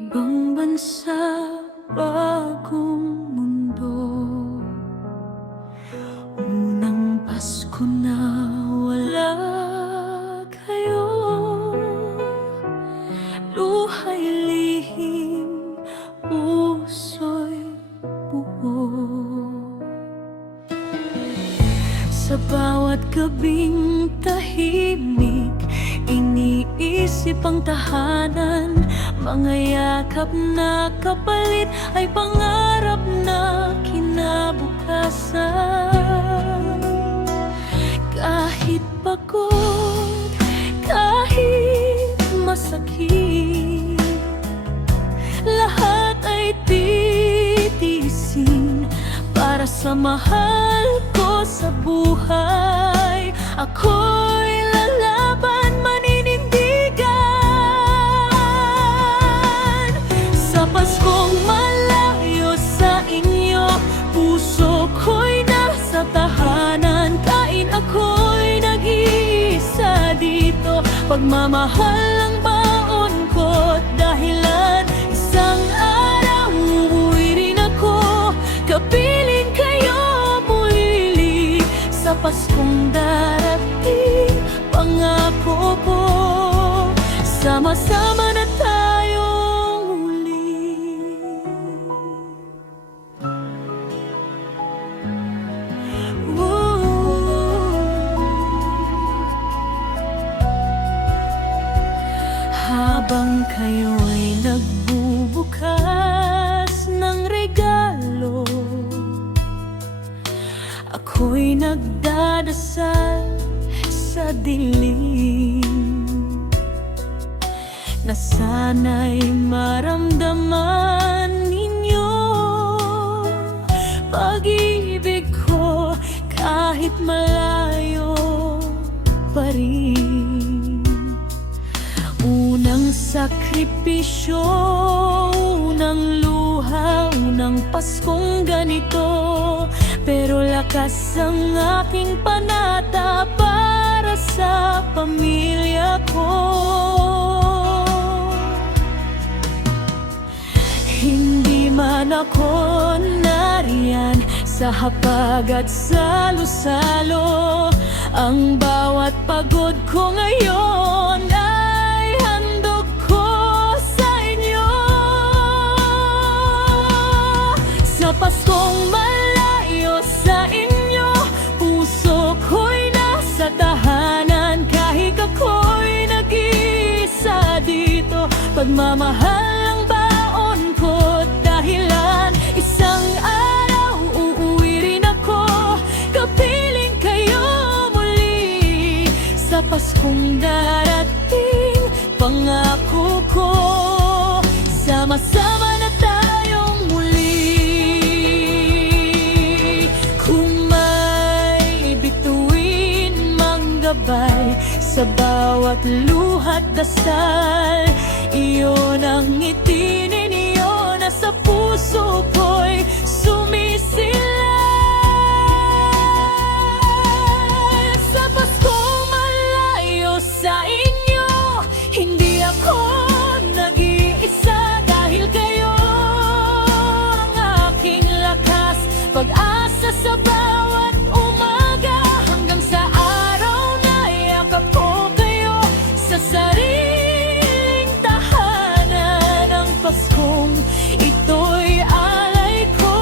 Ibang bansa, bagong mundo. Unang Pasko na wala kayo. Luha'y lihim, puso'y buo. Sa bawat gabing tahimik, iniisip ang tahanan. Mga yakap na kapalit ay pangarap na kinabukasan. Kahit pagod, kahit masakit, lahat ay titiisin para sa mahal ko sa buhay. Ako'y lalaban, maninindigan. Sa Paskong malayo sa inyo, puso ko'y nasa tahanan. Kain ako'y nag-iisa dito, pagmamahal ang baon ko't dahilan. Isang araw uuwi rin ako, kapiling kayo muli. Sa Paskong darating, pangako ko, sama-sama na tayong muli. Habang kayo'y nagbubukas ng regalo, ako'y nagdadasal sa dilim, na sana'y maramdaman ninyo pag-ibig ko kahit malayo pa rin. Unang sakripisyo, unang luha, unang Paskong ganito, pero lakas ang aking panata para sa pamilya ko. Hindi man ako nariyan sa hapag at salo-salo, ang bawat pagod ko ngayon ay handog ko sa inyo. Sa Paskong malayo sa inyo, puso ko'y nasa tahanan. Kahit ako'y nag-iisa dito, pagmamahal ang baon ko't dahilan. Isang araw uuwi rin ako, kapiling kayo muli. Sa Paskong darating, pangako ko, sama-sama na tayong muli. Kung may bituin mang gabay sa bawat luha't dasal, iyon ang ngiti ninyo na sa puso ko'y sumisilay. Sa Paskong malayo sa inyo, hindi ako nag-iisa, dahil kayo ang aking lakas, pag-asa sa bawat umaga, hanggang sa araw na yakap ko kayo sa sariling tahanan. Ang Paskong ito'y alay ko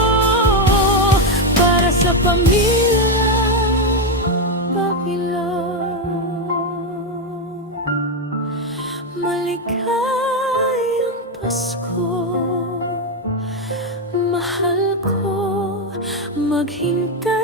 para sa pamilyang pakilang. Maligayang Pasko, mahal ko, maghintay.